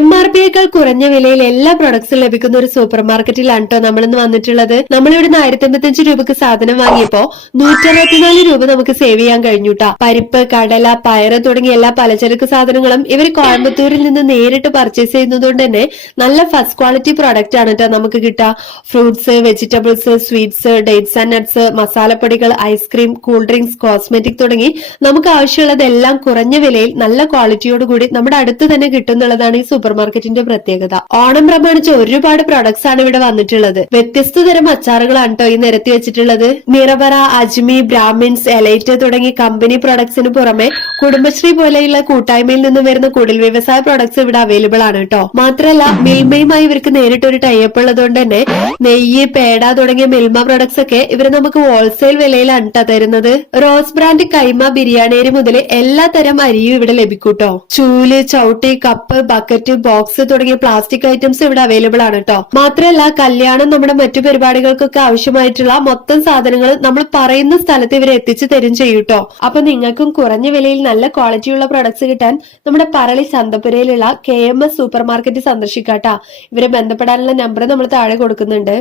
MRP കുറഞ്ഞ വിലയിൽ എല്ലാ പ്രൊഡക്ട്സും ലഭിക്കുന്ന ഒരു സൂപ്പർ മാർക്കറ്റിലാണ് കേട്ടോ നമ്മളിന്ന് വന്നിട്ടുള്ളത്. നമ്മളിവിടുന്ന് 1055 രൂപക്ക് സാധനം വാങ്ങിയപ്പോ 164 രൂപ നമുക്ക് സേവ് ചെയ്യാൻ കഴിഞ്ഞുട്ടാ. പരിപ്പ്, കടല, പയറ് തുടങ്ങിയ എല്ലാ പലചരക്ക് സാധനങ്ങളും ഇവർ കോയമ്പത്തൂരിൽ നിന്ന് നേരിട്ട് പർച്ചേസ് ചെയ്യുന്നതുകൊണ്ട് തന്നെ നല്ല ഫസ്റ്റ് ക്വാളിറ്റി പ്രൊഡക്റ്റ് ആണ് കേട്ടോ നമുക്ക് കിട്ടുക. Fruits, vegetables, sweets, dates and nuts, മസാലപ്പൊടികൾ, ഐസ്ക്രീം, കൂൾ ഡ്രിങ്ക്സ്, കോസ്മെറ്റിക് തുടങ്ങി നമുക്ക് ആവശ്യമുള്ളതെല്ലാം കുറഞ്ഞ വിലയിൽ നല്ല ക്വാളിറ്റിയോട് കൂടി നമ്മുടെ അടുത്ത് തന്നെ കിട്ടുന്നുള്ളതാണ് ഈ സൂപ്പർ മാർക്കറ്റിന്റെ പ്രത്യേകത. ഓണം പ്രമാണിച്ച് ഒരുപാട് പ്രൊഡക്ട്സ് ആണ് ഇവിടെ വന്നിട്ടുള്ളത്. വ്യത്യസ്ത തരം അച്ചാറുകളാണ് കേട്ടോ ഈ നിരത്തി വെച്ചിട്ടുള്ളത്. നിറവറ, അജ്മി, ബ്രാഹ്മിൻസ്, എലൈറ്റ് തുടങ്ങി കമ്പനി പ്രൊഡക്ട്സിന് പുറമെ കുടുംബശ്രീ പോലെയുള്ള കൂട്ടായ്മയിൽ നിന്ന് വരുന്ന കുടിൽ വ്യവസായ പ്രൊഡക്ട്സ് ഇവിടെ അവൈലബിൾ ആണ് കേട്ടോ. മാത്രമല്ല മിൽമയുമായി ഇവർക്ക് നേരിട്ട് ഒരു ടൈപ്പ് ഉള്ളതുകൊണ്ട് തന്നെ നെയ്യ്, പേട തുടങ്ങിയ മിൽമ പ്രൊഡക്ട്സ് ഒക്കെ ഇവർ നമുക്ക് ഹോൾസെയിൽ വിലയിലാണ് കേട്ടോ തരുന്നത്. റോസ് ബ്രാൻഡ് കൈമ, ബിരിയാണി അരി മുതൽ എല്ലാ തരം അരിയും ഇവിടെ ലഭിക്കൂട്ടോ. ചൂല്, ചവിട്ടി, കപ്പ്, ബക്കറ്റ്, ബോക്സ് തുടങ്ങിയ പ്ലാസ്റ്റിക് ഐറ്റംസ് ഇവിടെ അവൈലബിൾ ആണ് കേട്ടോ. മാത്രമല്ല കല്യാണം, നമ്മുടെ മറ്റു പരിപാടികൾക്കൊക്കെ ആവശ്യമായിട്ടുള്ള മൊത്തം സാധനങ്ങൾ നമ്മൾ പറയുന്ന സ്ഥലത്ത് ഇവർ എത്തിച്ചു തരും ചെയ്യൂട്ടോ. അപ്പൊ നിങ്ങൾക്കും കുറഞ്ഞ വിലയിൽ നല്ല ക്വാളിറ്റിയുള്ള പ്രൊഡക്ട്സ് കിട്ടാൻ നമ്മുടെ പറളി ചന്തപുരയിലുള്ള KMS സൂപ്പർ മാർക്കറ്റ് സന്ദർശിക്കാട്ടാ. ഇവരെ ബന്ധപ്പെടാനുള്ള നമ്പർ നമ്മൾ താഴെ കൊടുക്കുന്നുണ്ട്.